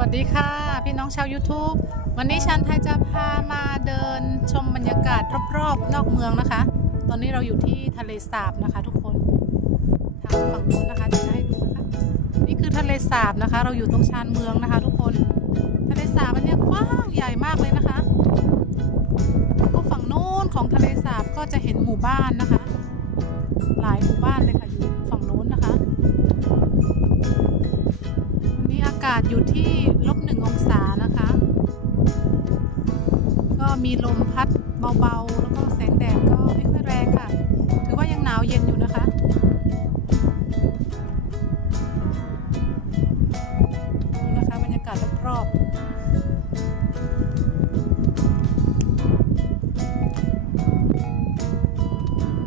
วัสดีค่ะ พี่น้องชาว YouTube วันนี้ชันไทยจะพามาเดินชมบรรยากาศรอบๆ นอกเมืองนะคะ ตอนนี้เราอยู่ที่ทะเลสาบนะคะทุกคนทางฝั่งนู้นนะคะจะให้ดูนะคะ นี่คือทะเลสาบนะคะ เราอยู่ตรงชานเมืองนะคะ ทุกคนทะเลสาบอันเนี้ยกว้างใหญ่มากเลยนะคะแล้วก็ฝั่งโน้นของทะเลสาบก็จะเห็นหมู่บ้านนะคะ หลายหมู่บ้านเลยค่ะอยู่ฝั่งโน้นนะคะวันนี้อากาศอยู่ที่ ก็มีลมพัดเบาๆ แล้วก็แสงแดดก็ไม่ค่อยแรงค่ะ ถือว่ายังหนาวเย็นอยู่นะคะดูนะคะบรรยากาศรอบๆ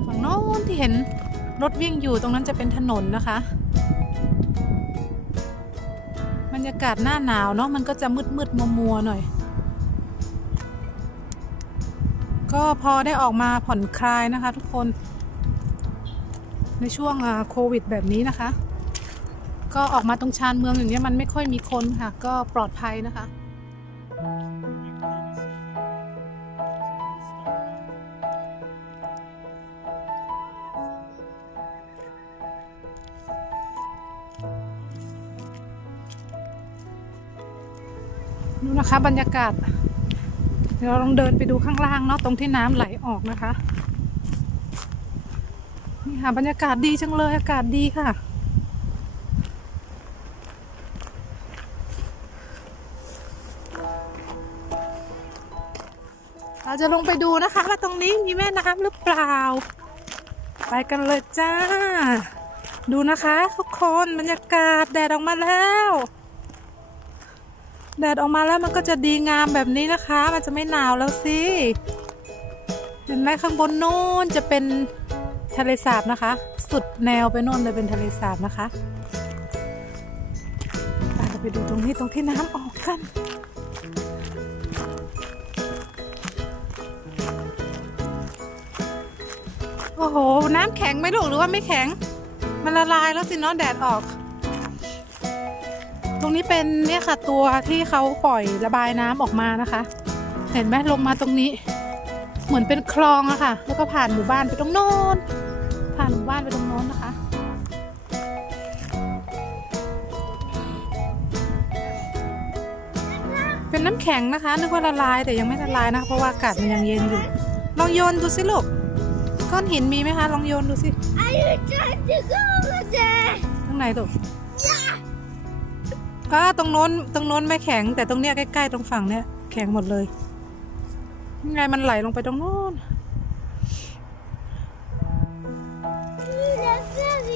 ฝั่งโน้นที่เห็นรถวิ่งอยู่ตรงนั้นจะเป็นถนนนะคะ บรรยากาศหน้าหนาวเนาะมันก็จะมืดมืดมัวมัวๆหน่อย ก็พอได้ออกมาผ่อนคลายนะคะทุกคน ในช่วงโควิดแบบนี้นะคะ ก็ออกมาตรงชานเมืองอย่างเงี้มันไม่ค่อยมีคนค่ะ ก็ปลอดภัยนะคะดูนะคะบรรยากาศ เดี๋ยวเราลองเดินไปดูข้างล่างเนาะตรงที่น้ำไหลออกนะคะ นี่ค่ะบรรยากาศดีจังเลยอากาศดีค่ะ เราจะลงไปดูนะคะว่าตรงนี้มีแม่น้ำหรือเปล่า ไปกันเลยจ้า ดูนะคะทุกคนบรรยากาศแดดออกมาแล้ว แดดออกมาแล้วมันก็จะดีงามแบบนี้นะคะ มันจะไม่หนาวแล้วสิ เห็นไหมข้างบนโน้นจะเป็นทะเลสาบนะคะ สุดแนวไปโน่นเลยเป็นทะเลสาบนะคะไปเราไปดูตรงนี้ตรงที่น้ำออกกันโอ้โห น้ำแข็งไหมลูกหรือว่าไม่แข็ง มันละลายแล้วสิเนาะแดดออก ตรงนี้เป็นเนี่ยค่ะตัวที่เขาปล่อยระบายน้ำออกมานะคะ เห็นไหมลงมาตรงนี้ เหมือนเป็นคลองอะค่ะ แล้วก็ผ่านหมู่บ้านไปตรงโน้น ผ่านหมู่บ้านไปตรงโน้นนะคะ เป็นน้ำแข็งนะคะนึกว่าละลายแต่ยังไม่ละลายนะคะเพราะว่าอากาศมันยังเย็นอยู่ ลองโยนดูสิลูกก้อนหินมีไหมคะลองโยนดูสิ Are you trying to go over there? ตรงไหนลูก ก็ตรงโน้นตรงโน้นไม่แข็ง แต่ตรงเนี้ยใกล้ๆตรงฝั่งเนี้ยแข็งหมดเลยยังไงมันไหลลงไปตรงโน้น That's very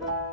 Yeah.